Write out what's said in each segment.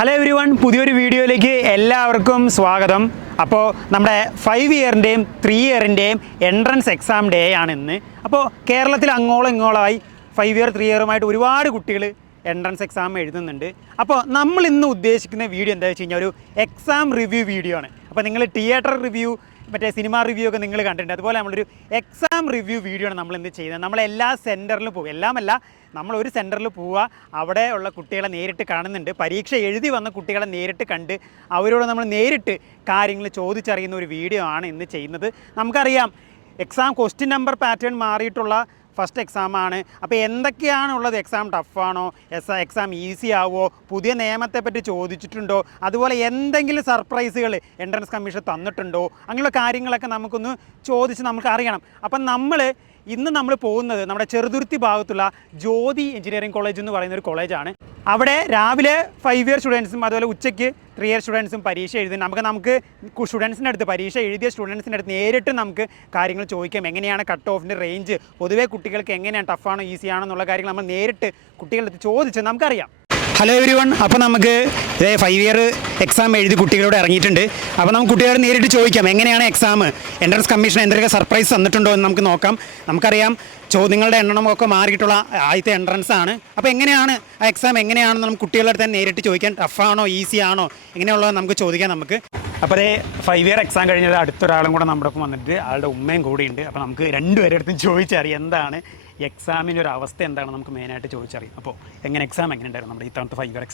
Hello every one, പുതിയൊരു വീഡിയോയിലേക്ക് എല്ലാവർക്കും സ്വാഗതം. അപ്പോൾ നമ്മുടെ 5 ഇയറിൻ്റെയും 3 ഇയറിൻ്റെയും എൻട്രൻസ് എക്സാം ഡേ ആണ് ഇന്ന്. അപ്പോൾ കേരളത്തിൽ അങ്ങോളം ഇങ്ങോളമായി 5 ഇയർ 3 ഇയറുമായിട്ട് ഒരുപാട് കുട്ടികൾ എൻട്രൻസ് എക്സാം എഴുതുന്നുണ്ട്. അപ്പോൾ നമ്മൾ ഇന്ന് ഉദ്ദേശിക്കുന്ന വീഡിയോ എന്താ വെച്ച് കഴിഞ്ഞാൽ ഒരു എക്സാം റിവ്യൂ വീഡിയോ ആണ്. അപ്പോൾ നിങ്ങൾ തിയേറ്റർ റിവ്യൂ, മറ്റേ സിനിമ റിവ്യൂ ഒക്കെ നിങ്ങൾ കണ്ടിട്ടുണ്ട്. അതുപോലെ നമ്മളൊരു എക്സാം റിവ്യൂ വീഡിയോ ആണ് നമ്മൾ ഇന്ന് ചെയ്യുന്നത്. നമ്മളെല്ലാ സെൻറ്ററിലും പോകും, എല്ലാമല്ല, നമ്മളൊരു സെൻറ്ററിൽ പോവുക, അവിടെ ഉള്ള കുട്ടികളെ നേരിട്ട് കാണുന്നുണ്ട്, പരീക്ഷ എഴുതി വന്ന കുട്ടികളെ നേരിട്ട് കണ്ട് അവരോട് നമ്മൾ നേരിട്ട് കാര്യങ്ങൾ ചോദിച്ചറിയുന്ന ഒരു വീഡിയോ ആണ് ഇന്ന് ചെയ്യുന്നത്. നമുക്കറിയാം എക്സാം ക്വസ്റ്റ്യൻ നമ്പർ പാറ്റേൺ മാറിയിട്ടുള്ള ഫസ്റ്റ് എക്സാമാണ്. അപ്പോൾ എന്തൊക്കെയാണുള്ളത്? എക്സാം ടഫാണോ, എക്സാം ഈസി ആവുമോ, പുതിയ നിയമത്തെപ്പറ്റി ചോദിച്ചിട്ടുണ്ടോ, അതുപോലെ എന്തെങ്കിലും സർപ്രൈസുകൾ എൻട്രൻസ് കമ്മീഷൻ തന്നിട്ടുണ്ടോ, അങ്ങനെയുള്ള കാര്യങ്ങളൊക്കെ നമുക്കൊന്ന് ചോദിച്ച് നമുക്ക് അറിയണം. അപ്പം ഇന്ന് നമ്മൾ പോകുന്നത് നമ്മുടെ ചെറുതുരുത്തി ഭാഗത്തുള്ള ജ്യോതി എഞ്ചിനീയറിംഗ് കോളേജ് എന്ന് പറയുന്ന ഒരു കോളേജാണ്. അവിടെ രാവിലെ 5 ഇയർ സ്റ്റുഡൻസും അതുപോലെ ഉച്ചയ്ക്ക് 3 ഇയർ സ്റ്റുഡൻസും പരീക്ഷ എഴുതും. നമുക്ക് സ്റ്റുഡൻസിൻ്റെ അടുത്ത്, പരീക്ഷ എഴുതിയ സ്റ്റുഡൻസിൻ്റെ അടുത്ത് നേരിട്ട് നമുക്ക് കാര്യങ്ങൾ ചോദിക്കാം. എങ്ങനെയാണ് കട്ട് ഓഫിൻ്റെ റേഞ്ച്, പൊതുവേ കുട്ടികൾക്ക് എങ്ങനെയാണ്, ടഫാണോ ഈസി ആണോ എന്നുള്ള കാര്യങ്ങൾ നമ്മൾ നേരിട്ട് കുട്ടികളുടെ അടുത്ത് ചോദിച്ച് നമുക്കറിയാം. ഹലോ എവരി വൺ, അപ്പോൾ നമുക്ക് 5 ഇയർ എക്സാം എഴുതി കുട്ടികളോട് ഇറങ്ങിയിട്ടുണ്ട്. അപ്പോൾ നമുക്ക് കുട്ടികളോട് നേരിട്ട് ചോദിക്കാം എങ്ങനെയാണ് എക്സാം, എൻട്രൻസ് കമ്മീഷൻ എന്തൊക്കെ സർപ്രൈസ് തന്നിട്ടുണ്ടോ എന്ന് നമുക്ക് നോക്കാം. നമുക്കറിയാം ചോദ്യങ്ങളുടെ എണ്ണമൊക്കെ മാറിയിട്ടുള്ള ആദ്യത്തെ എൻട്രൻസ് ആണ്. അപ്പോൾ എങ്ങനെയാണ് ആ എക്സാം, എങ്ങനെയാണെന്ന് നമുക്ക് കുട്ടികളുടെ അടുത്ത് തന്നെ നേരിട്ട് ചോദിക്കാം. ടഫാണോ ഈസി ആണോ എങ്ങനെയുള്ളത് നമുക്ക് ചോദിക്കാം. അപ്പോൾ 5 ഇയർ എക്സാം കഴിഞ്ഞത് അടുത്തൊരാളും കൂടെ നമ്മുടെ ഒപ്പം വന്നിട്ട്, ആളുടെ ഉമ്മയും കൂടിയുണ്ട്. അപ്പോൾ നമുക്ക് രണ്ടുപേരുടെ അടുത്തും ചോദിച്ചറിയാം എന്താണ് എക്സാമിൻ്റെ ഒരു അവസ്ഥ, എന്താണ് നമുക്ക് മെയിനായിട്ട് ചോദിച്ചറിയാം. അപ്പോൾ എക്സാം എങ്ങനെ ഉണ്ടായിരുന്നു നമ്മുടെ ഇത്തവണത്തെ 5 ഇയർ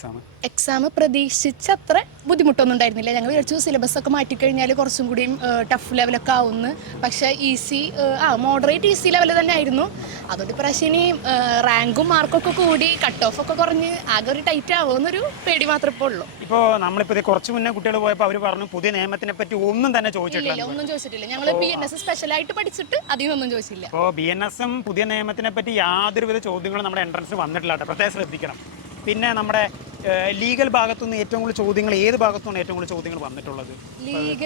എക്സാം പ്രതീക്ഷിച്ചത്ര ബുദ്ധിമുട്ടൊന്നും ഉണ്ടായിരുന്നില്ല. ഞങ്ങൾ വിചാരിച്ചു സിലബസ് ഒക്കെ മാറ്റിക്കഴിഞ്ഞാൽ കുറച്ചും കൂടിയും ടഫ് ലെവലൊക്കെ ആവുന്നു. പക്ഷേ മോഡറേറ്റ് ഈസി ലെവൽ തന്നെ ആയിരുന്നു. അതുകൊണ്ട് പ്രാവശ്യം ഇനി റാങ്കും മാർക്കൊക്കെ കൂടി കട്ട് ഓഫ് ഒക്കെ കുറഞ്ഞ് ആകെ ഒരു ടൈറ്റ് ആവുമെന്നൊരു പേടി മാത്രമേ ഇപ്പോൾ ഉള്ളൂ. ഇപ്പോൾ നമ്മളിപ്പോൾ കുറച്ച് മുന്നേ കുട്ടികൾ പോയപ്പോൾ അവർ പറഞ്ഞു പുതിയ നിയമത്തിനെ പറ്റി ഒന്നും തന്നെ ചോദിച്ചിട്ടില്ല. ഒന്നും ചോദിച്ചിട്ടില്ല. ഞങ്ങൾ BNS സ്പെഷ്യലായിട്ട് പഠിച്ചിട്ട് അതിനൊന്നും ചോദിച്ചില്ല. അപ്പോൾ BNSും പുതിയ നിയമത്തിനെ പറ്റി യാതൊരുവിധ ചോദ്യങ്ങളും നമ്മുടെ എൻട്രൻസ് വന്നിട്ടില്ല. പ്രത്യേകം ശ്രദ്ധിക്കണം. പിന്നെ നമ്മുടെ ലീഗൽ ഭാഗത്തുനിന്ന് ഏറ്റവും കൂടുതൽ ചോദ്യങ്ങൾ ഏത് ഭാഗത്തുനിന്ന് ഏറ്റവും കൂടുതൽ ചോദ്യങ്ങൾ വന്നിട്ടുള്ളത്?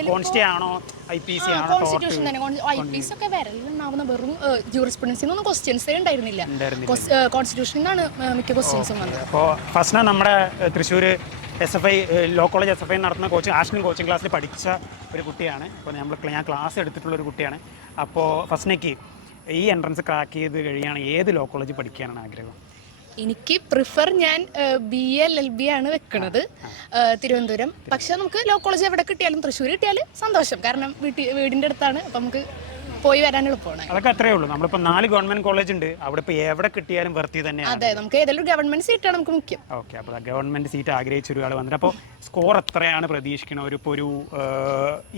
കോൺസ്റ്റി ആണോ, IPC ആണോ? കോൺസ്റ്റിറ്റ്യൂഷൻ തന്നെ. IPC ഒക്കെ വരലുണ്ടാവുന്ന വെറും ജൂറിസ്പ്രുഡൻസിനൊന്നും ക്വസ്റ്റ്യൻസേ ഉണ്ടായിരുന്നില്ല. കോൺസ്റ്റിറ്റ്യൂഷനിൽ നിന്നാണ് മിക്ക ക്വസ്റ്റ്യൻസും വന്നത്. അപ്പോൾ ഫസ്റ്റ് നമ്മുടെ Thrissur SFI law college SFI നടത്തുന്ന ആഷണൽ കോച്ചിങ് ക്ലാസ്സിൽ പഠിച്ച ഒരു കുട്ടിയാണ്. അപ്പോൾ ഞാൻ ക്ലാസ് എടുത്തിട്ടുള്ളൊരു കുട്ടിയാണ്. അപ്പോൾ ഫസ്റ്റിനേക്ക് ഈ എൻട്രൻസ് ക്രാക്ക് ചെയ്ത് കഴിയുകയാണ് ഏത് ലോ കോളേജ് പഠിക്കാനാണ് ആഗ്രഹം? എനിക്ക് ഞാൻ BA LLB ആണ് വെക്കുന്നത്, തിരുവനന്തപുരം. പക്ഷെ നമുക്ക് ലോ കോളേജ് എവിടെ കിട്ടിയാലും, തൃശ്ശൂർ കിട്ടിയാലും സന്തോഷം. കാരണം വീടിൻ്റെ അടുത്താണ്, അപ്പം നമുക്ക് പോയി വരാൻ എളുപ്പമാണ്. അതൊക്കെ അത്രേ ഉള്ളൂ. നമ്മളിപ്പോൾ 4 ഗവൺമെന്റ് കോളേജ് ഉണ്ട്, അവിടെ ഇപ്പോൾ എവിടെ കിട്ടിയാലും വെറുതെ തന്നെയാണ്. അതെ, നമുക്ക് ഏതെങ്കിലും ഗവൺമെന്റ് സീറ്റാണ് നമുക്ക് മുഖ്യം. ഓക്കെ, അപ്പോൾ ഗവൺമെന്റ് സീറ്റ് ആഗ്രഹിച്ച ഒരാൾ വന്നിട്ട് അപ്പോൾ സ്കോർ എത്രയാണ് പ്രതീക്ഷിക്കുന്നത്? ഇപ്പോൾ ഒരു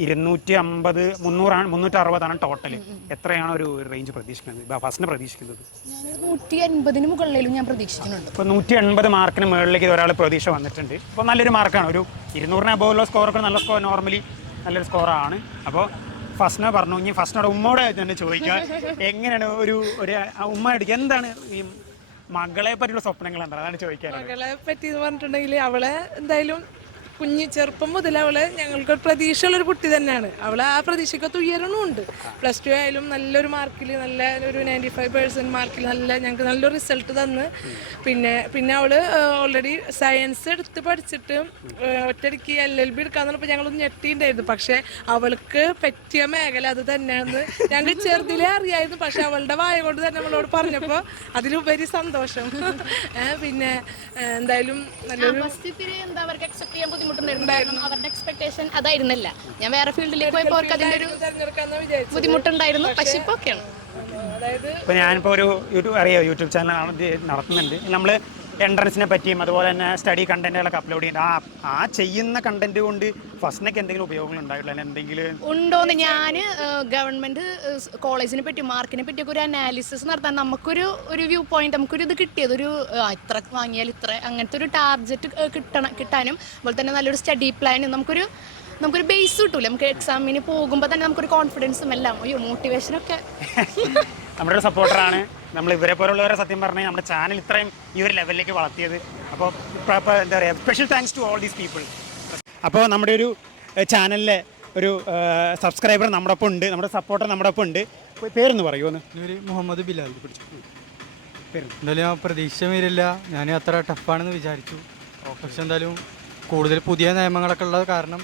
250 360 ടോട്ടൽ. എത്രയാണ് ഒരു റേഞ്ച് പ്രതീക്ഷിക്കുന്നത്, ഫസ്റ്റിന് പ്രതീക്ഷിക്കുന്നത്? 180 മുകളിലും ഞാൻ പ്രതീക്ഷിക്കുന്നുണ്ട്. ഇപ്പോൾ 180 മാർക്കിന് മുകളിലേക്ക് ഒരാൾ പ്രതീക്ഷ വന്നിട്ടുണ്ട്. അപ്പോൾ നല്ലൊരു മാർക്കാണ്. ഒരു 200 അബോവുള്ള സ്കോറൊക്കെ നല്ല സ്കോർ, നോർമലി നല്ലൊരു സ്കോറാണ്. അപ്പോൾ ഫസ്റ്റിനെ പറഞ്ഞു. ഇനി ഫസ്റ്റിനോട് ഉമ്മയോട് തന്നെ ചോദിക്കുക, എങ്ങനെയാണ് ഒരു ഉമ്മ എടുക്കുക, എന്താണ് ഈ മകളെ പറ്റിയുള്ള സ്വപ്നങ്ങൾ എന്താണ്, അതാണ് ചോദിക്കാൻ. മകളെ പറ്റി എന്ന് പറഞ്ഞിട്ടുണ്ടെങ്കിൽ അവളെ എന്തായാലും ചെറുപ്പം മുതൽ അവളെ ഞങ്ങൾക്ക് പ്രതീക്ഷയുള്ളൊരു കുട്ടി തന്നെയാണ്. അവളെ ആ പ്രതീക്ഷയ്ക്കൊത്ത് ഉയരണമുണ്ട്. +2 ആയാലും നല്ലൊരു മാർക്കിൽ, നല്ല ഒരു 95% മാർക്കിൽ ഞങ്ങൾക്ക് നല്ലൊരു റിസൾട്ട് തന്ന്. പിന്നെ അവള് ഓൾറെഡി സയൻസ് എടുത്ത് പഠിച്ചിട്ട് ഒറ്റയടിക്ക് LLB എടുക്കാന്ന് പറഞ്ഞപ്പോൾ ഞങ്ങളൊന്ന് ഞെട്ടിയിട്ടുണ്ടായിരുന്നു. പക്ഷെ അവൾക്ക് പറ്റിയ മേഖല അത് തന്നെയാണെന്ന് ഞങ്ങൾ ചെറുതിലേ അറിയായിരുന്നു. പക്ഷെ അവളുടെ വായ കൊണ്ട് തന്നെ നമ്മളോട് പറഞ്ഞപ്പോൾ അതിലുപരി സന്തോഷം. പിന്നെ എന്തായാലും നല്ലൊരു അവരുടെ എക്സ്പെക്ടേഷൻ അതായിരുന്നില്ല. ഞാൻ വേറെ ഫീൽഡിലേക്ക് പോയപ്പോൾ അവർക്ക് അതിൻ്റെ ഒരു ബുദ്ധിമുട്ടുണ്ടായിരുന്നു. പക്ഷെ ഇപ്പോൾ ഒക്കെയാണ്. ഇപ്പോൾ ഞാനിപ്പോൾ ഒരു യൂട്യൂബ് ചാനൽ നടത്തുന്നുണ്ട്. നമ്മൾ എൻട്രൻസിനെ പറ്റിയും അതുപോലെ തന്നെ സ്റ്റഡി കണ്ടന്റുകളൊക്കെ അപ്ലോഡ് ചെയ്യുന്നത്. ആ ചെയ്യുന്ന കണ്ടന്റ് കൊണ്ട് ഫസ്റ്റിനൊക്കെ എന്തെങ്കിലും ഉപയോഗങ്ങൾ ഉണ്ടായിട്ടില്ല, എന്തെങ്കിലും ഉണ്ടോന്ന്? ഞാൻ ഗവൺമെന്റ് കോളേജിനെ പറ്റി, മാർക്കിനെ പറ്റിയൊക്കെ ഒരു അനാലിസിസ് നടത്താൻ നമുക്കൊരു വ്യൂ പോയിന്റ്, നമുക്കൊരു ഇത് കിട്ടിയത് ഒരു ഇത്ര വാങ്ങിയാൽ ഇത്ര, അങ്ങനത്തെ ഒരു ടാർഗറ്റ് കിട്ടാനും അതുപോലെ തന്നെ നല്ലൊരു സ്റ്റഡി പ്ലാനും നമുക്കൊരു ബേസ് കിട്ടൂല. നമുക്ക് എക്സാമിന് പോകുമ്പോൾ തന്നെ നമുക്കൊരു കോൺഫിഡൻസും എല്ലാം, മോട്ടിവേഷനൊക്കെ നമ്മുടെ ഒരു സപ്പോർട്ടറാണ്. നമ്മൾ ഇവരെ പോലുള്ളവരെ സത്യം പറഞ്ഞാൽ നമ്മുടെ ചാനൽ ഇത്രയും ഈ ഒരു ലെവലിലേക്ക് വളർത്തിയത്. അപ്പോൾ എന്താ പറയുക, special thanks to all these people. അപ്പോൾ നമ്മുടെ ഒരു ചാനലിലെ ഒരു സബ്സ്ക്രൈബർ നമ്മുടെ ഒപ്പം ഉണ്ട്, നമ്മുടെ സപ്പോർട്ടർ നമ്മുടെ ഒപ്പം ഉണ്ട്. പേരൊന്ന് പറയുമോ? മുഹമ്മദ് ബിലാൽ. എന്തായാലും ഞാൻ പ്രതീക്ഷ വരില്ല, ഞാൻ അത്ര ടഫാണെന്ന് വിചാരിച്ചു. പക്ഷെ എന്തായാലും കൂടുതൽ പുതിയ നിയമങ്ങളൊക്കെ ഉള്ളത് കാരണം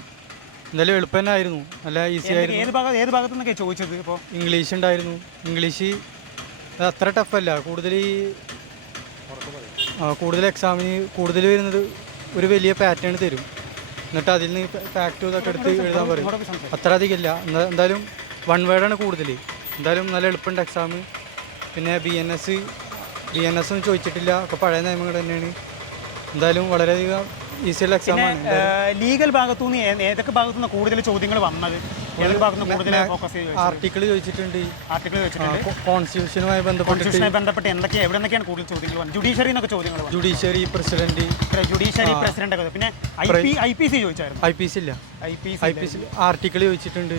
എന്തായാലും എളുപ്പം തന്നെ ആയിരുന്നു, നല്ല ഈസി ആയിരുന്നു. ഏത് ഭാഗത്തു നിന്നൊക്കെ ചോദിച്ചത്? ഇപ്പോൾ ഇംഗ്ലീഷ് ഉണ്ടായിരുന്നു. ഇംഗ്ലീഷ് അത്ര ടഫല്ല. കൂടുതൽ എക്സാമിന് കൂടുതൽ വരുന്നത് ഒരു വലിയ പാറ്റേൺ തരും, എന്നിട്ട് അതിൽ നിന്ന് ഫാക്റ്റും ഇതൊക്കെ എടുത്ത് എഴുതാൻ പറയും. അത്ര അധികം ഇല്ല. എന്തായാലും വൺ വേർഡാണ് കൂടുതൽ. എന്തായാലും നല്ല എളുപ്പമുണ്ട് എക്സാം. പിന്നെ ബി എൻ എസ് ഒന്നും ചോദിച്ചിട്ടില്ല, ഒക്കെ പഴയ നിയമങ്ങൾ തന്നെയാണ്. എന്തായാലും വളരെയധികം ഈസിയുള്ള എക്സാമാണ്. ലീഗൽ ഭാഗത്തുനിന്ന് ഏതൊക്കെ ഭാഗത്തുനിന്ന് കൂടുതൽ ചോദ്യങ്ങൾ വന്നത്? ഏതൊക്കെ ഭാഗത്തുനിന്ന് കൂടുതൽ ഫോക്കസ് ചെയ്ത്? ആർട്ടിക്കിൾ ചോദിച്ചിട്ടുണ്ട്, കോൺസ്റ്റിറ്റ്യൂഷനുമായി ബന്ധപ്പെട്ട് എവിടെയൊക്കെയാണ് കൂടുതൽ ചോദ്യങ്ങൾ വന്നത്? ജുഡീഷ്യറി എന്നൊക്കെ ചോദ്യങ്ങൾ വന്നു. ജുഡീഷ്യറി പ്രസിഡന്റ് ഒക്കെ. പിന്നെ IPC ചോദിച്ചായിരുന്നു? IPC ഇല്ല. IPC ആർട്ടിക്കിൾ ചോദിച്ചിട്ടുണ്ട്.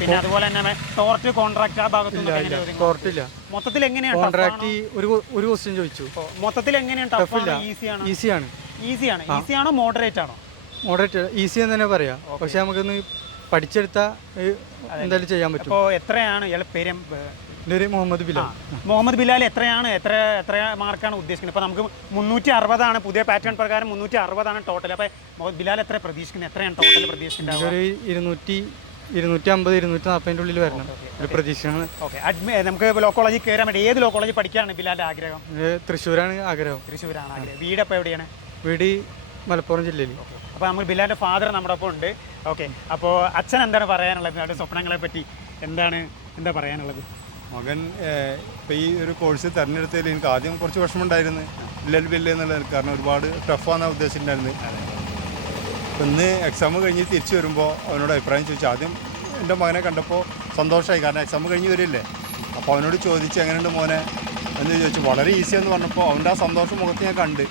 പിന്നെ അതുപോലെ തന്നെ ടോർട്ട് കോൺട്രാക്ട് ആ ഭാഗത്തുനിന്ന് ടോർട്ടില്ല. മൊത്തത്തിൽ എങ്ങനെയാണ് കോൺട്രാക്ട് ഒരു ക്വസ്റ്റ്യൻ ചോദിച്ചു. മൊത്തത്തിൽ എങ്ങനെയാണ്? ടഫില്ല, ഈസിയാണ്. ഈസിയാണോ മോഡറേറ്റ് ആണോ? മോഡറേറ്റ് ഈസി എന്ന് തന്നെ പറയാം. പക്ഷെ നമുക്കൊന്ന് പഠിച്ചെടുത്താൽ എന്തായാലും ചെയ്യാൻ പറ്റും. അപ്പോൾ എത്രയാണ് ഇയാളുടെ പേര്? പേര് മുഹമ്മദ് ബിലാൽ. മുഹമ്മദ് ബിലാൽ എത്ര മാർക്കാണ് ഉദ്ദേശിക്കുന്നത്? ഇപ്പോൾ നമുക്ക് 360 പുതിയ പാറ്റേൺ പ്രകാരം 360 ടോട്ടൽ. അപ്പോൾ മുഹമ്മദ് ബിലാൽ എത്ര പ്രതീക്ഷിക്കുന്നത്? എത്രയാണ് ടോട്ടൽ പ്രതീക്ഷിക്കുന്നത്? ഒരു 250 240 ഉള്ളിൽ വരണം ഒരു പ്രതീക്ഷയാണ്. ഓക്കെ. നമുക്ക് ലോ കോളേജിൽ കയറാൻ വേണ്ടി ഏത് ലോ കോളേജിൽ പഠിക്കാനാണ് ബിലാലിൻ്റെ ആഗ്രഹം? തൃശ്ശൂരാണ് ആഗ്രഹം. തൃശ്ശൂരാണ് ആഗ്രഹം. വീട് അപ്പോൾ എവിടെയാണ്? വീട് മലപ്പുറം ജില്ലയിൽ. അപ്പോൾ നമ്മൾ ബിലാലിൻ്റെ ഫാദർ നമ്മുടെ ഒപ്പം ഉണ്ട്. ഓക്കെ. അപ്പോൾ അച്ഛൻ എന്താണ് പറയാനുള്ളത്? അവരുടെ സ്വപ്നങ്ങളെ പറ്റി എന്താ പറയാനുള്ളത്? മകൻ ഇപ്പോൾ ഈ ഒരു കോഴ്സ് തിരഞ്ഞെടുത്തതിൽ എനിക്ക് ആദ്യം കുറച്ച് വിഷമമുണ്ടായിരുന്നു, ബില്ല് എന്നുള്ളത്. കാരണം ഒരുപാട് ടഫാണെന്നാണ് ഉദ്ദേശിച്ചിട്ടുണ്ടായിരുന്നത്. അപ്പോൾ ഇന്ന് എക്സാം കഴിഞ്ഞ് തിരിച്ചു വരുമ്പോൾ അവനോട് അഭിപ്രായം ചോദിച്ചു. ആദ്യം എൻ്റെ മകനെ കണ്ടപ്പോൾ സന്തോഷമായി, കാരണം എക്സാം കഴിഞ്ഞ് വരില്ലേ. അപ്പോൾ അവനോട് ചോദിച്ച് എങ്ങനെയുണ്ട് മോനെ എന്ന് ചോദിച്ചു. വളരെ ഈസിയെന്ന് പറഞ്ഞപ്പോൾ അവൻ്റെ ആ സന്തോഷം മുഖത്ത് ഞാൻ കണ്ട്.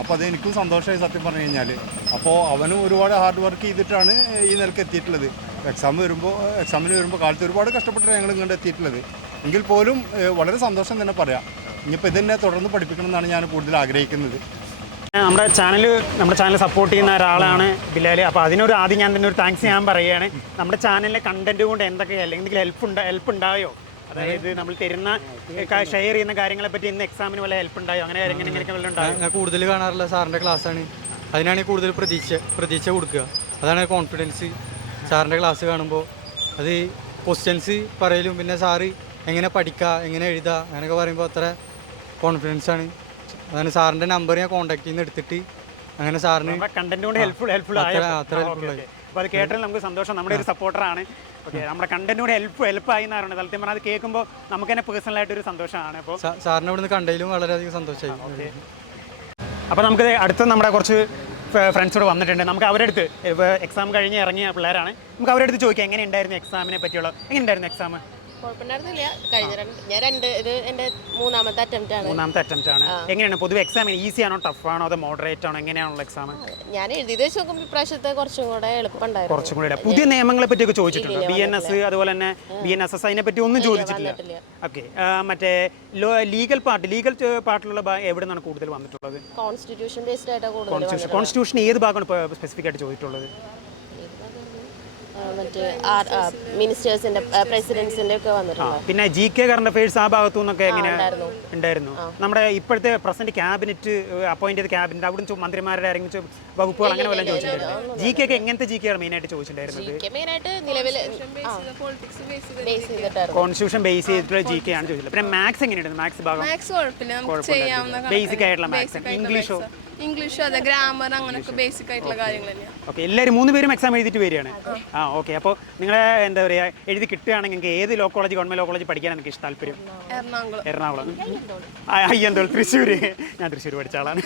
അപ്പോൾ അത് എനിക്കും സന്തോഷമായി സത്യം പറഞ്ഞു കഴിഞ്ഞാൽ. അപ്പോൾ അവനും ഒരുപാട് ഹാർഡ് വർക്ക് ചെയ്തിട്ടാണ് ഈ നിലക്ക് എത്തിയിട്ടുള്ളത്. എക്സാമിന് വരുമ്പോൾ കാലത്ത് ഒരുപാട് കഷ്ടപ്പെട്ടിട്ടാണ് ഞങ്ങൾ ഇങ്ങോട്ട് എത്തിയിട്ടുള്ളത്. എങ്കിൽ പോലും വളരെ സന്തോഷം തന്നെ പറയാം. ഇനിയിപ്പോൾ ഇതെന്നെ തുടർന്ന് പഠിപ്പിക്കണം എന്നാണ് ഞാൻ കൂടുതൽ ആഗ്രഹിക്കുന്നത്. നമ്മുടെ ചാനൽ സപ്പോർട്ട് ചെയ്യുന്ന ഒരാളാണ് ബിലാൽ. അപ്പോൾ അതിനൊരു ആദ്യം ഞാൻ തന്നെ ഒരു താങ്ക്സ് ഞാൻ പറയുകയാണ്. നമ്മുടെ ചാനലിലെ കണ്ടന്റ് കൊണ്ട് എന്തൊക്കെ അല്ലെങ്കിൽ ഹെൽപ്പ് ഉണ്ടായോ? അതായത് നമ്മൾ തരുന്ന ഷെയർ ചെയ്യുന്ന കാര്യങ്ങളെ പറ്റി ഇന്ന് എക്സാമിന് വല്ല ഹെൽപ്പ് ഉണ്ടായോ? അങ്ങനെ എങ്ങനെയൊക്കെ വല്ല ഉണ്ടായോ? ഞാൻ കൂടുതൽ കാണാറുള്ള സാറിൻ്റെ ക്ലാസ്സാണ്. അതിനാണ് കൂടുതൽ പ്രതീക്ഷ കൊടുക്കുക. അതാണ് കോൺഫിഡൻസ്. സാറിൻ്റെ ക്ലാസ് കാണുമ്പോൾ അത് ക്വസ്റ്റ്യൻസ് പറയലും പിന്നെ സാറ് എങ്ങനെ പഠിക്കുക, എങ്ങനെ എഴുതുക, അങ്ങനെയൊക്കെ പറയുമ്പോൾ അത്ര കോൺഫിഡൻസ് ആണ്. അതാണ് സാറിൻ്റെ നമ്പർ ഞാൻ കോൺടാക്ട് ചെയ്യുന്ന എടുത്തിട്ട് അങ്ങനെ സാറിന് കണ്ടന്റ് കൊണ്ട് ഹെൽപ്ഫുൾ ആയി. അപ്പോൾ അത് കേട്ടാൽ നമുക്ക് സന്തോഷം. നമ്മുടെ ഒരു സപ്പോർട്ടറാണ്. ഓക്കെ. നമ്മുടെ കണ്ടന്റ് കൂടെ ഹെൽപ്പായി എന്ന് പറയുന്നത് സത്യം പറഞ്ഞാൽ അത് കേൾക്കുമ്പോൾ നമുക്ക് തന്നെ പേഴ്സണലായിട്ടൊരു സന്തോഷമാണ്. അപ്പോൾ സാറിനെ ഇവിടുന്ന് കണ്ടതിലും വളരെയധികം സന്തോഷമായി. അപ്പോൾ നമുക്ക് അടുത്ത് നമ്മുടെ കുറച്ച് ഫ്രണ്ട്സോട് വന്നിട്ടുണ്ട്. നമുക്ക് അവരുടെ അടുത്ത് എക്സാം കഴിഞ്ഞ് ഇറങ്ങിയ പിള്ളേരാണ്. നമുക്ക് അവരുടെ അടുത്ത് ചോദിക്കാം എങ്ങനെയുണ്ടായിരുന്നു എക്സാമിനെ പറ്റിയുള്ള. എങ്ങനെയുണ്ടായിരുന്നു എക്സാം? കുഴപ്പമുണ്ടായിരുന്നില്ല. ഇത് എൻ്റെ മൂന്നാമത്തെ അറ്റംപ്റ്റ് ആണ്. എങ്ങനെയാണ് പൊതുവെ എക്സാം? ഈസി ആണോ, ടഫ് ആണോ, അതോ മോഡറേറ്റ് ആണോ? എങ്ങനെയാണുള്ള എക്സാം? ഞാൻ എഴുതിയത് വെച്ച് നോക്കുമ്പോൾ ഇപ്രാവശ്യത്തെ കുറച്ചും കൂടെ എളുപ്പമുണ്ടായിരുന്നു. കുറച്ചും കൂടെ. പുതിയ നിയമങ്ങളെ പറ്റിയൊക്കെ ചോദിച്ചിട്ടുണ്ട്? BNS അതുപോലെ തന്നെ BNSS അതിനെ പറ്റി ഒന്നും ചോദിച്ചിട്ടില്ല. ഓക്കെ. മറ്റേ ലീഗൽ പാർട്ടിലുള്ള എവിടെ നിന്നാണ് കൂടുതൽ വന്നിട്ടുള്ളത്? കോൺസ്റ്റിറ്റ്യൂഷൻ ബേസ്ഡ് ആയിട്ടാണ് കൂടുതൽ. കോൺസ്റ്റിറ്റ്യൂഷൻ ഏത് ഭാഗമാണ് സ്പെസിഫിക് ആയിട്ട് ചോദിച്ചിട്ടുള്ളത്? മറ്റേ മിനിസ്റ്റേഴ്സിന്റെ പ്രസിഡന്റ്സിന്റെ ഒക്കെ വന്നിട്ടുണ്ട്. പിന്നെ GK കറണ്ട് അഫയേഴ്സ് ആ ഭാഗത്തു നിന്നൊക്കെ ഉണ്ടായിരുന്നു. നമ്മുടെ ഇപ്പോഴത്തെ പ്രസന്റ് ക്യാബിനറ്റ് അപ്പോയിന്റ് ചെയ്ത ക്യാബിനറ്റ് അവിടെ മന്ത്രിമാരുടെ ആരെങ്കിലും വകുപ്പുകൾ അങ്ങനെ വല്ലതും ചോദിച്ചിട്ടുണ്ടായിരുന്നു? GK ഒക്കെ എങ്ങനത്തെ GK ആണ് മെയിൻ ആയിട്ട് ചോദിച്ചിട്ടുണ്ടായിരുന്നത്? കോൺസ്റ്റിറ്റ്യൂഷൻ ബേസ് ചെയ്തിട്ടുള്ള GK ആണ് ചോദിച്ചിട്ടുള്ളത്. പിന്നെ മാത്സ് എങ്ങനെയുണ്ട്? മാത്സ് ഭാഗം ബേസിക് ആയിട്ടുള്ള മാത്സ്. ഇംഗ്ലീഷും അതെ, ഗ്രാമർ അങ്ങനെയൊക്കെ ബേസിക് ആയിട്ടുള്ള കാര്യങ്ങൾ തന്നെയാണ്. ഓക്കെ. എല്ലാവരും 3 പേരും എക്സാം എഴുതിയിട്ട് വരികയാണ്. ഓക്കെ. അപ്പോൾ നിങ്ങളെ എന്താ പറയുക എഴുതി കിട്ടുകയാണെങ്കിൽ നിങ്ങൾക്ക് ഏത് law college government law college പഠിക്കാൻ എനിക്ക് താല്പര്യം? എറണാകുളം. അയ്യന്തോൾ തൃശ്ശൂർ. ഞാൻ തൃശ്ശൂർ പഠിച്ച ആളാണ്.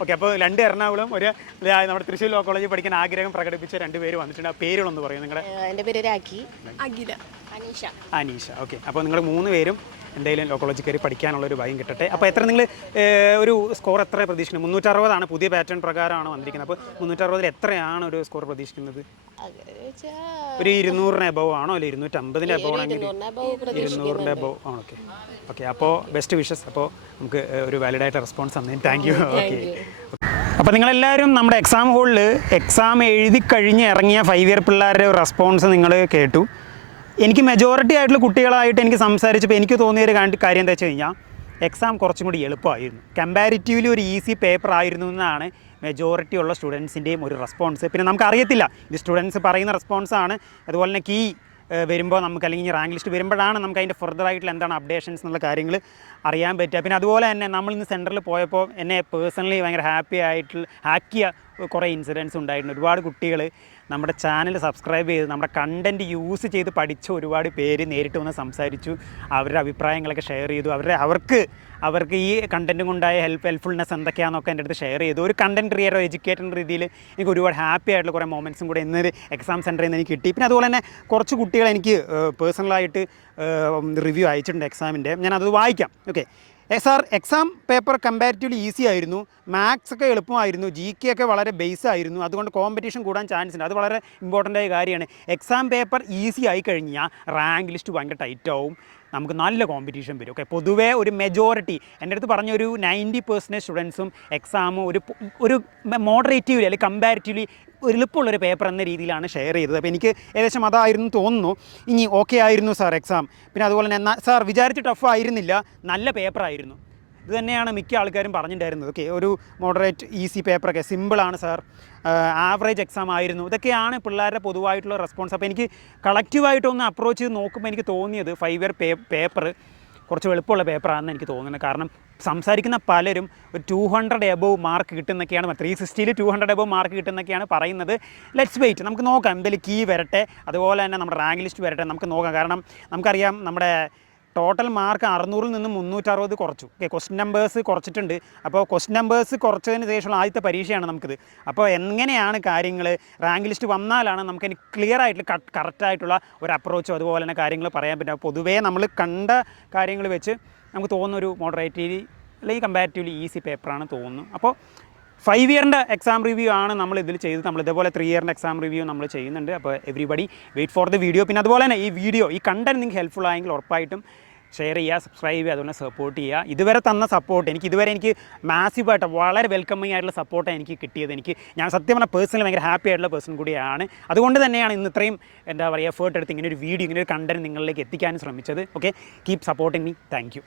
ഓക്കെ. അപ്പോൾ 2 എറണാകുളം നമ്മുടെ തൃശ്ശൂർ ലോ കോളേജിൽ പഠിക്കാൻ ആഗ്രഹം പ്രകടിപ്പിച്ച 2 പേര് വന്നിട്ടുണ്ട്. ആ പേരുകളൊന്ന് പറയും നിങ്ങളുടെ? എൻ്റെ പേര് രാഖി, അഖില, അനീഷ. ഓക്കെ. അപ്പോൾ നിങ്ങൾ 3 പേരും എന്തായാലും ലോ കോളേജിൽ കയറി പഠിക്കാനുള്ളൊരു ഭാഗ്യം കിട്ടട്ടെ. അപ്പോൾ എത്ര നിങ്ങൾ ഒരു സ്കോർ എത്ര പ്രതീക്ഷിക്കുന്നത്? 360 പുതിയ പാറ്റേൺ പ്രകാരമാണ് വന്നിരിക്കുന്നത്. അപ്പോൾ 360 എത്രയാണ് ഒരു സ്കോർ പ്രതീക്ഷിക്കുന്നത്? ഒരു 200 എബവ് ആണോ അല്ലെ 250 എബവ് ആണെങ്കിൽ? 200 എബവ് ആണ്. ഓക്കെ. ഓക്കെ. അപ്പോൾ ബെസ്റ്റ് വിഷസ്. അപ്പോൾ നമുക്ക് ഒരു വാലിഡായിട്ട് റെസ്പോൺസ് തന്നതിന് താങ്ക് യു. ഓക്കെ. അപ്പോൾ നിങ്ങളെല്ലാവരും നമ്മുടെ എക്സാം ഹോളിൽ എക്സാം എഴുതി കഴിഞ്ഞ് ഇറങ്ങിയ 5 ഇയർ പിള്ളേരുടെ റെസ്പോൺസ് നിങ്ങൾ കേട്ടു. എനിക്ക് മെജോറിറ്റി ആയിട്ടുള്ള കുട്ടികളായിട്ട് എനിക്ക് സംസാരിച്ചപ്പോൾ എനിക്ക് തോന്നിയൊരു കാര്യം എന്താ വെച്ച് കഴിഞ്ഞാൽ എക്സാം കുറച്ചും കൂടി എളുപ്പമായിരുന്നു. കമ്പാരിറ്റീവ്ലി ഒരു ഈസി പേപ്പർ ആയിരുന്നു എന്നാണ് മെജോറിറ്റി ഉള്ള സ്റ്റുഡൻസിൻ്റെയും ഒരു റെസ്പോൺസ്. പിന്നെ നമുക്കറിയത്തില്ല ഇത് സ്റ്റുഡൻസ് പറയുന്ന റെസ്പോൺസാണ്. അതുപോലെ തന്നെ കീ വരുമ്പോൾ നമുക്ക് അല്ലെങ്കിൽ റാങ്ക് ലിസ്റ്റ് വരുമ്പോഴാണ് നമുക്ക് അതിൻ്റെ ഫർദർ ആയിട്ടുള്ള എന്താണ് അപ്ഡേഷൻസ് എന്നുള്ള കാര്യങ്ങൾ അറിയാൻ പറ്റുക. പിന്നെ അതുപോലെ തന്നെ നമ്മൾ ഇന്ന് സെൻറ്ററിൽ പോയപ്പോൾ എന്നെ പേഴ്സണലി ഭയങ്കര ഹാക്കിയ കുറേ ഇൻസിഡൻസ് ഉണ്ടായിട്ടുണ്ട്. ഒരുപാട് കുട്ടികൾ നമ്മുടെ ചാനൽ സബ്സ്ക്രൈബ് ചെയ്ത് നമ്മുടെ കണ്ടൻറ്റ് യൂസ് ചെയ്ത് പഠിച്ച ഒരുപാട് പേര് നേരിട്ട് വന്ന് സംസാരിച്ചു, അവരുടെ അഭിപ്രായങ്ങളൊക്കെ ഷെയർ ചെയ്തു. അവർക്ക് ഈ കണ്ടൻറ്റും കൊണ്ടായ ഹെൽപ്ഫുൾനെസ് എന്തൊക്കെയാണെന്നൊക്കെ എൻ്റെ അടുത്ത് ഷെയർ ചെയ്തു. ഒരു കണ്ടൻറ്റ് ക്രിയേറ്റർ എഡ്യൂക്കേറ്റഡ് രീതിയിൽ എനിക്ക് ഒരുപാട് ഹാപ്പി ആയിട്ടുള്ള കുറേ മൊമെൻറ്റ്സും കൂടെ ഇന്നൊരു എക്സാം സെൻറ്ററിൽ നിന്ന് എനിക്ക് കിട്ടി. പിന്നെ അതുപോലെ തന്നെ കുറച്ച് കുട്ടികൾ എനിക്ക് പേഴ്സണലായിട്ട് റിവ്യൂ അയച്ചിട്ടുണ്ട് എക്സാമിൻ്റെ. ഞാനത് വായിക്കാം. Okay sir, exam paper comparatively easy ആയിരുന്നു, മാത്സ് ഒക്കെ എളുപ്പമായിരുന്നു, GK ഒക്കെ വളരെ ബേസ് ആയിരുന്നു, അതുകൊണ്ട് കോമ്പറ്റീഷൻ കൂടാൻ ചാൻസ് ഉണ്ട്. അത് വളരെ ഇമ്പോർട്ടൻ്റ് ആയ കാര്യമാണ്. എക്സാം പേപ്പർ ഈസി ആയി കഴിഞ്ഞാൽ റാങ്ക് ലിസ്റ്റ് ഭയങ്കര ടൈറ്റ് ആവും, നമുക്ക് നല്ല കോമ്പറ്റീഷൻ വരും. ഓക്കെ, പൊതുവേ ഒരു മെജോറിറ്റി എൻ്റെ അടുത്ത് പറഞ്ഞ ഒരു 90% സ്റ്റുഡൻസും എക്സാമും ഒരു മോഡറേറ്റീവ്ലി അല്ലെങ്കിൽ കമ്പാരിറ്റീവ്ലി എളുപ്പമുള്ളൊരു പേപ്പർ എന്ന രീതിയിലാണ് ഷെയർ ചെയ്തത്. അപ്പോൾ എനിക്ക് ഏകദേശം അതായിരുന്നു തോന്നുന്നു. ഇനി ഓക്കെ ആയിരുന്നു സാർ എക്സാം. പിന്നെ അതുപോലെ തന്നെ സാർ വിചാരിച്ച് ടഫ് ആയിരുന്നില്ല, നല്ല പേപ്പറായിരുന്നു. ഇത് തന്നെയാണ് മിക്ക ആൾക്കാരും പറഞ്ഞിട്ടുണ്ടായിരുന്നത്. ഓക്കെ, ഒരു മോഡറേറ്റ് ഈസി പേപ്പറൊക്കെ സിമ്പിളാണ് സാർ, ആവറേജ് എക്സാം ആയിരുന്നു. ഇതൊക്കെയാണ് പിള്ളേരുടെ പൊതുവായിട്ടുള്ള റെസ്പോൺസ്. അപ്പോൾ എനിക്ക് കളക്റ്റീവായിട്ടൊന്ന് അപ്രോച്ച് ചെയ്ത് നോക്കുമ്പോൾ എനിക്ക് തോന്നിയത് 5 ഇയർ പേപ്പർ കുറച്ച് എളുപ്പമുള്ള പേപ്പറാണെന്ന് എനിക്ക് തോന്നുന്നത്. കാരണം സംസാരിക്കുന്ന പലരും ഒരു 200 എബോവ് മാർക്ക് കിട്ടുന്നൊക്കെയാണ്, 360ൽ 200 എബോവ് മാർക്ക് കിട്ടുന്നൊക്കെയാണ് പറയുന്നത്. ലെറ്റ്സ് വെയിറ്റ്, നമുക്ക് നോക്കാം. എന്തായാലും കീ വരട്ടെ, അതുപോലെ തന്നെ നമ്മുടെ റാങ്ക് ലിസ്റ്റ് വരട്ടെ, നമുക്ക് നോക്കാം. കാരണം നമുക്കറിയാം നമ്മുടെ ടോട്ടൽ മാർക്ക് 600ൽ നിന്ന് 360 കുറച്ചു. ഓക്കെ, ക്വസ്റ്റ്യൻ നമ്പേഴ്സ് കുറച്ചിട്ടുണ്ട്. അപ്പോൾ ക്വസ്റ്റ്യൻ നമ്പേഴ്സ് കുറച്ചതിന് ശേഷമുള്ള ആദ്യത്തെ പരീക്ഷയാണ് നമുക്കിത്. അപ്പോൾ എങ്ങനെയാണ് കാര്യങ്ങൾ, റാങ്ക് ലിസ്റ്റ് വന്നാലാണ് നമുക്ക് ക്ലിയർ ആയിട്ട് കറക്റ്റായിട്ടുള്ള ഒരു അപ്രോച്ചും അതുപോലെ തന്നെ കാര്യങ്ങൾ പറയാൻ പറ്റും. പൊതുവേ നമ്മൾ കണ്ട കാര്യങ്ങൾ വെച്ച് നമുക്ക് തോന്നുന്നൊരു മോഡറേറ്റീവ്ലി അല്ലെങ്കിൽ കമ്പാരിറ്റീവ്ലി ഈസി പേപ്പറാണ് തോന്നുന്നു. അപ്പോൾ 5 ഇയറിൻ്റെ എക്സാം റിവ്യൂ ആണ് നമ്മൾ ഇതിൽ ചെയ്തത്. നമ്മൾ ഇതേപോലെ 3 ഇയറിൻ്റെ എക്സാം റിവ്യൂ നമ്മൾ ചെയ്യുന്നുണ്ട്. അപ്പോൾ everybody wait for the video. പിന്നെ അതുപോലെ തന്നെ ഈ കണ്ടന്റ് നിങ്ങൾക്ക് ഹെൽപ്ഫുൾ ആയെങ്കിൽ ഉറപ്പായിട്ടും ഷെയർ ചെയ്യുക, സബ്സ്ക്രൈബ് ചെയ്യുക, അതുപോലെ സപ്പോർട്ട് ചെയ്യുക. ഇതുവരെ തന്ന സപ്പോർട്ട് എനിക്ക് മാസീവായിട്ട് വളരെ വെൽക്കമിങ് ആയിട്ടുള്ള സപ്പോർട്ടാണ് എനിക്ക് കിട്ടിയത്. ഞാൻ സത്യം പറഞ്ഞാൽ പേഴ്സണലി ഭയങ്കര ഹാപ്പി ആയിട്ടുള്ള പേഴ്സൺ കൂടിയാണ്. അതുകൊണ്ട് തന്നെയാണ് ഇന്ന് ഇത്രയും എഫേർട്ട് എടുത്ത് ഇങ്ങനെ ഒരു കണ്ടന്റ് നിങ്ങളിലേക്ക് എത്തിക്കാനും ശ്രമിച്ചത്. Okay, keep supporting me. Thank you.